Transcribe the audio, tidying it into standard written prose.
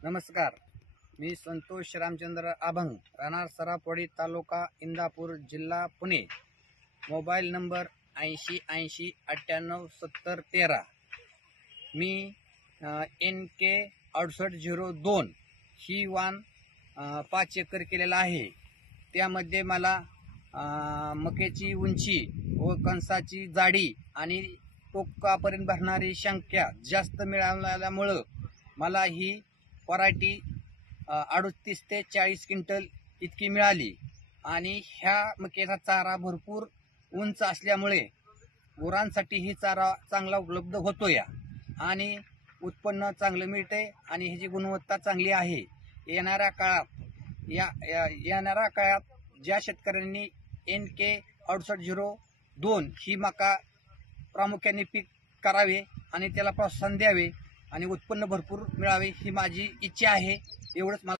नमस्कार, मी संतोष रामचंद्र अभंग, राहणार सराफवाडी, तालुका इंदापूर, जिल्हा पुणे. Mobile number 8080987013. मी NK 6802 ही वाण 5 एकर केलेला आहे. त्यामध्ये मला मक्याची उंची व कणसाची जाडी आणि टोकापर्यंत भरणारी संख्या जास्त मिळाल्यामुळं मला ही व्हरायटी 38 ते 40 क्विंटल इतकी मिळाली. आणि ह्या मक्याचा चारा भरपूर उंच असल्यामुळे गुरांसाठी ही चारा चांगला उपलब्ध होतो या आणि उत्पन्न चांगलं मिळते आणि ह्याची गुणवत्ता चांगली आहे. येणाऱ्या काळात ज्या शेतकऱ्यांनी NK 6802 ही मका प्रामुख्याने पीक करावे आणि त्याला प्रोत्साहन द्यावे आणि उत्पन्न भरपूर मिळावे ही माझी इच्छा आहे. एवढंच मला